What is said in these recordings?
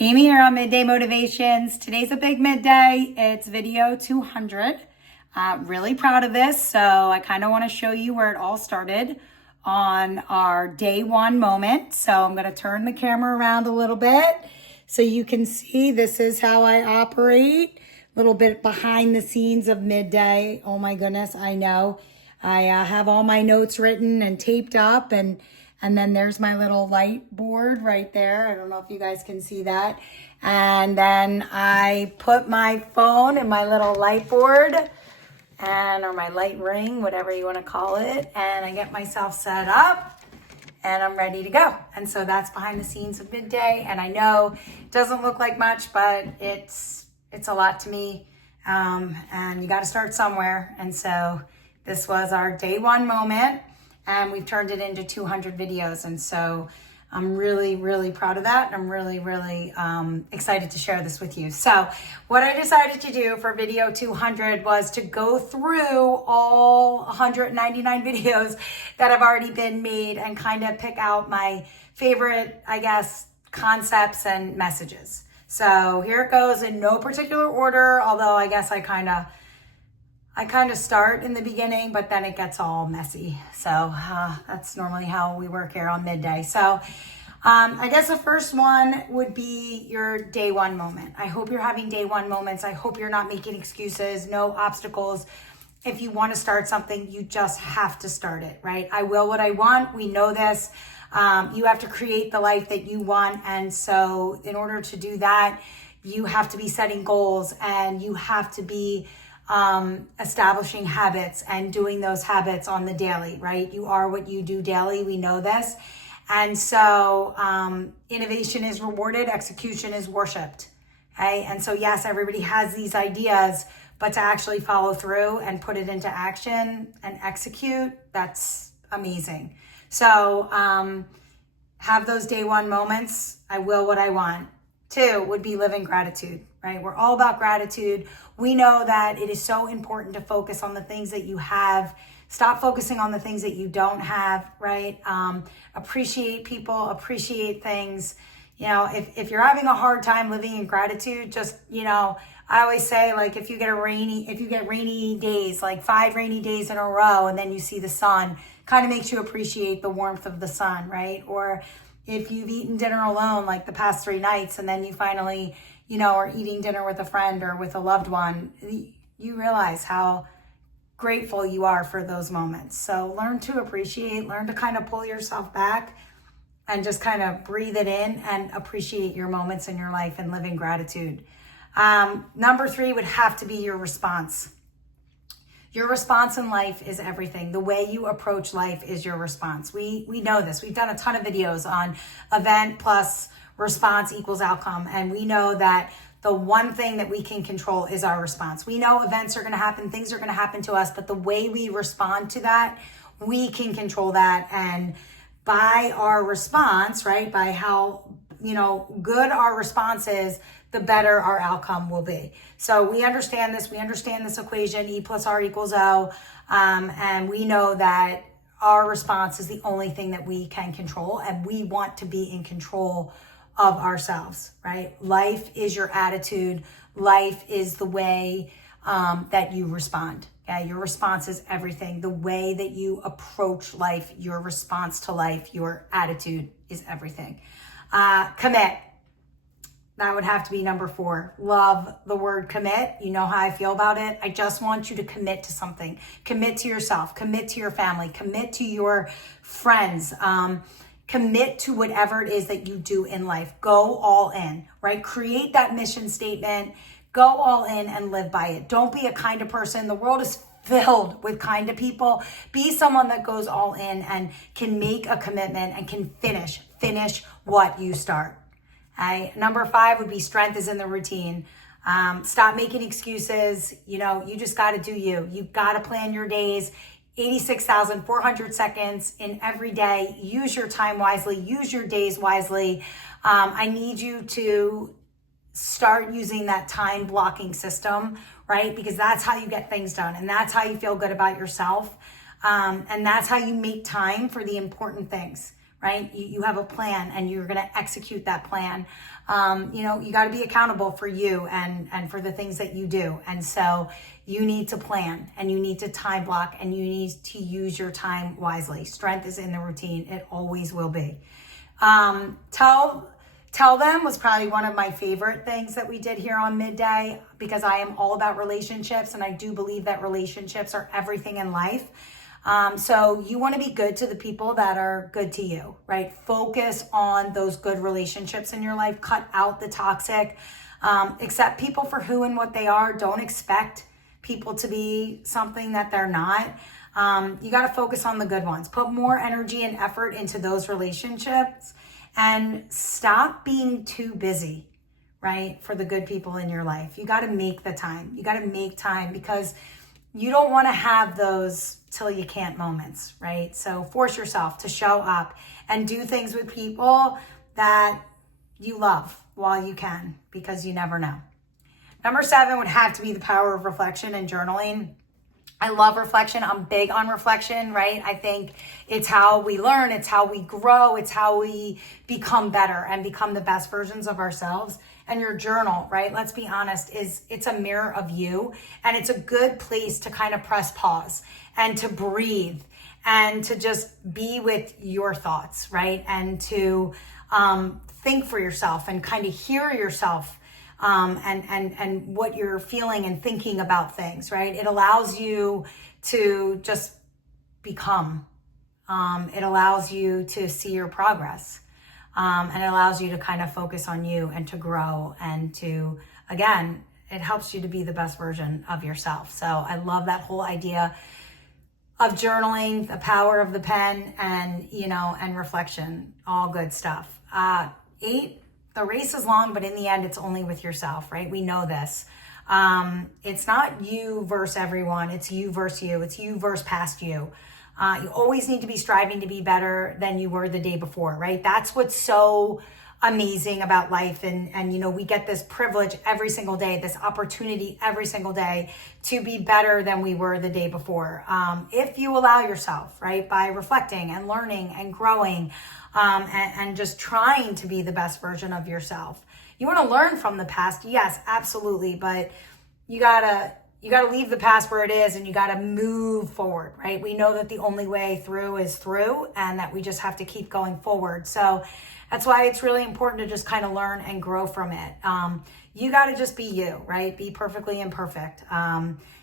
Amy here on Midday Motivations. Today's a big midday. It's video 200. Really proud of this. So I kind of want to show you where it all started on our day one moment. So I'm going to turn the camera around a little bit so you can see this is how I operate. A little bit behind the scenes of midday. Oh my goodness, I know. I have all my notes written and taped up, and then there's my little light board right there. I don't know if you guys can see that. And then I put my phone in my little light board or my light ring, whatever you want to call it. And I get myself set up and I'm ready to go. And so that's behind the scenes of midday. And I know it doesn't look like much, but it's a lot to me. And you got to start somewhere. And so this was our day one moment. And we've turned it into 200 videos. And so I'm really, really proud of that. And I'm really, really excited to share this with you. So what I decided to do for video 200 was to go through all 199 videos that have already been made and kind of pick out my favorite, I guess, concepts and messages. So here it goes in no particular order, although I guess I kind of start in the beginning, but then it gets all messy. So that's normally how we work here on midday. So I guess the first one would be your day one moment. I hope you're having day one moments. I hope you're not making excuses, no obstacles. If you want to start something, you just have to start it, right? I will what I want. We know this. You have to create the life that you want. And so in order to do that, you have to be setting goals and you have to be establishing habits and doing those habits on the daily, right? You are what you do daily. We know this. And so innovation is rewarded, execution is worshiped. Okay? And so yes, everybody has these ideas, but to actually follow through and put it into action and execute, that's amazing. So have those day one moments. I will what I want. 2 would be live in gratitude, right? We're all about gratitude. We know that it is so important to focus on the things that you have. Stop focusing on the things that you don't have, right? Appreciate people, appreciate things. You know, if you're having a hard time living in gratitude, just, I always say, like, if you get rainy days, like 5 rainy days in a row, and then you see the sun, kind of makes you appreciate the warmth of the sun, right? Or if you've eaten dinner alone, like the past 3 nights, and then you finally, are eating dinner with a friend or with a loved one, you realize how grateful you are for those moments. So learn to appreciate, learn to kind of pull yourself back and just kind of breathe it in and appreciate your moments in your life and live in gratitude. Number 3 would have to be your response. Your response in life is everything. The way you approach life is your response. We know this. We've done a ton of videos on event plus response equals outcome. And we know that the one thing that we can control is our response. We know events are going to happen, things are going to happen to us, but the way we respond to that, we can control that. And by our response, right, by how, good our response is, the better our outcome will be. So we understand this. We understand this equation, E plus R equals O. And we know that our response is the only thing that we can control. And we want to be in control of ourselves, right? Life is your attitude. Life is the way that you respond. Okay? Your response is everything. The way that you approach life, your response to life, your attitude is everything. Commit. That would have to be number 4. Love the word commit. You know how I feel about it. I just want you to commit to something. Commit to yourself. Commit to your family. Commit to your friends. Commit to whatever it is that you do in life. Go all in, right? Create that mission statement. Go all in and live by it. Don't be a kind of person. The world is filled with kind of people. Be someone that goes all in and can make a commitment and can finish what you start. Number 5 would be strength is in the routine. Stop making excuses. You just got to do you. You got to plan your days. 86,400 seconds in every day. Use your time wisely. Use your days wisely. I need you to start using that time blocking system, right? Because that's how you get things done. And that's how you feel good about yourself. And that's how you make time for the important things, right? You have a plan and you're going to execute that plan. You got to be accountable for you and for the things that you do. And so you need to plan and you need to time block and you need to use your time wisely. Strength is in the routine. It always will be. Tell them was probably one of my favorite things that we did here on Midday, because I am all about relationships and I do believe that relationships are everything in life. So you want to be good to the people that are good to you, right? Focus on those good relationships in your life. Cut out the toxic. Accept people for who and what they are. Don't expect people to be something that they're not. You got to focus on the good ones. Put more energy and effort into those relationships and stop being too busy, right? For the good people in your life. You got to make the time. You got to make time because you don't want to have those till you can't moments, right? So force yourself to show up and do things with people that you love while you can, because you never know. Number 7 would have to be the power of reflection and journaling. I love reflection. I'm big on reflection, right? I think it's how we learn. It's how we grow. It's how we become better and become the best versions of ourselves. And your journal, right? Let's be honest, it's a mirror of you. And it's a good place to kind of press pause and to breathe and to just be with your thoughts, right? And to think for yourself and kind of hear yourself and what you're feeling and thinking about things, right? It allows you to just become. It allows you to see your progress. And it allows you to kind of focus on you and to grow and to, again, it helps you to be the best version of yourself. So I love that whole idea of journaling, the power of the pen, and, and reflection, all good stuff. 8, the race is long, but in the end, it's only with yourself, right? We know this. It's not you versus everyone. It's you versus you. It's you versus past you. You always need to be striving to be better than you were the day before, right? That's what's so amazing about life. And we get this privilege every single day, this opportunity every single day to be better than we were the day before. If you allow yourself, right, by reflecting and learning and growing, and just trying to be the best version of yourself. You want to learn from the past. Yes, absolutely. But you gotta leave the past where it is and you gotta move forward, right? We know that the only way through is through and that we just have to keep going forward. So that's why it's really important to just kind of learn and grow from it. You got to just be you, right? Be perfectly imperfect.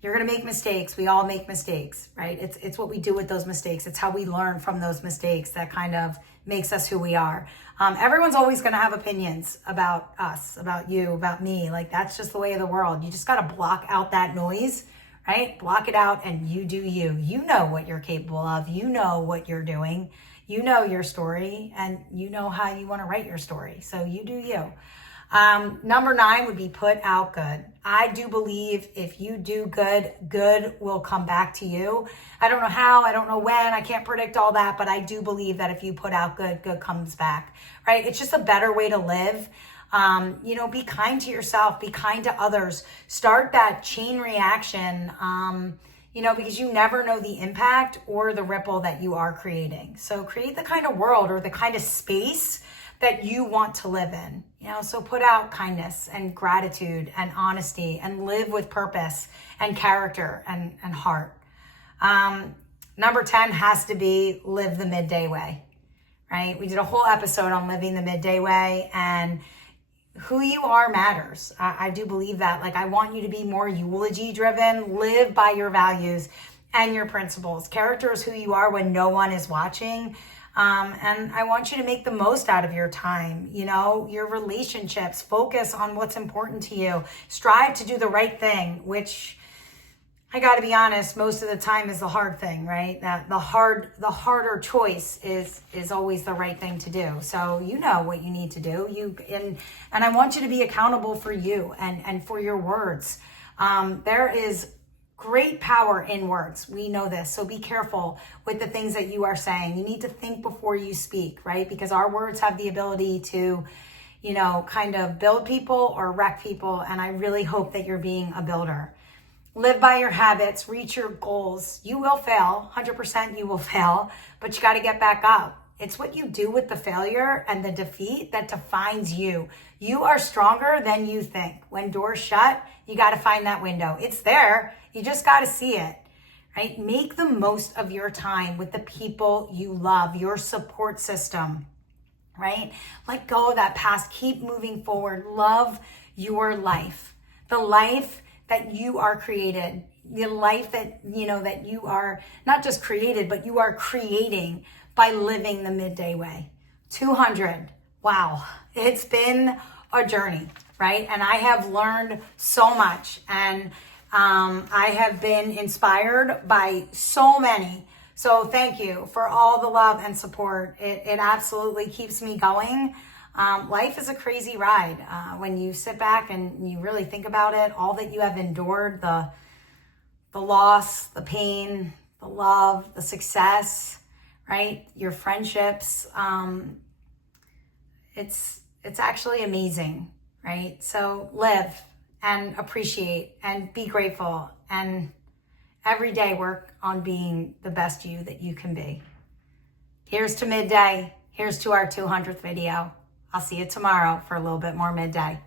You're going to make mistakes. We all make mistakes, right? It's what we do with those mistakes. It's how we learn from those mistakes that kind of makes us who we are. Everyone's always going to have opinions about us, about you, about me. Like, that's just the way of the world. You just got to block out that noise, right? Block it out and you do you. You know what you're capable of. You know what you're doing. You know your story and you know how you want to write your story. So you do you. Number 9 would be put out good. I do believe if you do good, good will come back to you. I don't know how, I don't know when, I can't predict all that, but I do believe that if you put out good, good comes back, right? It's just a better way to live. Be kind to yourself, be kind to others, start that chain reaction, because you never know the impact or the ripple that you are creating. So create the kind of world or the kind of space that you want to live in, so put out kindness and gratitude and honesty and live with purpose and character and heart. Number 10 has to be live the midday way, right? We did a whole episode on living the midday way, and who you are matters. I do believe that. Like, I want you to be more eulogy driven, live by your values and your principles. Character is who you are when no one is watching. And I want you to make the most out of your time, your relationships, focus on what's important to you, strive to do the right thing, which I got to be honest, most of the time is the hard thing, right? That the harder choice is always the right thing to do. So you know what you need to do. And I want you to be accountable for you and for your words. There is great power in words. We know this. So be careful with the things that you are saying. You need to think before you speak, right? Because our words have the ability to, kind of build people or wreck people. And I really hope that you're being a builder. Live by your habits, reach your goals. You will fail, 100% you will fail, but you got to get back up. It's what you do with the failure and the defeat that defines you. You are stronger than you think. When doors shut, you got to find that window. It's there. You just got to see it, right? Make the most of your time with the people you love, your support system, right? Let go of that past. Keep moving forward. Love your life, the life that you are created, the life that, that you are not just created, but you are creating by living the Midday Way. 200. Wow. It's been a journey, right? And I have learned so much, and I have been inspired by so many. So thank you for all the love and support. It absolutely keeps me going. Life is a crazy ride. When you sit back and you really think about it, all that you have endured, the loss, the pain, the love, the success, right? Your friendships. It's actually amazing, right? So live and appreciate and be grateful, and every day work on being the best you that you can be. Here's to Midday. Here's to our 200th video. I'll see you tomorrow for a little bit more Midday.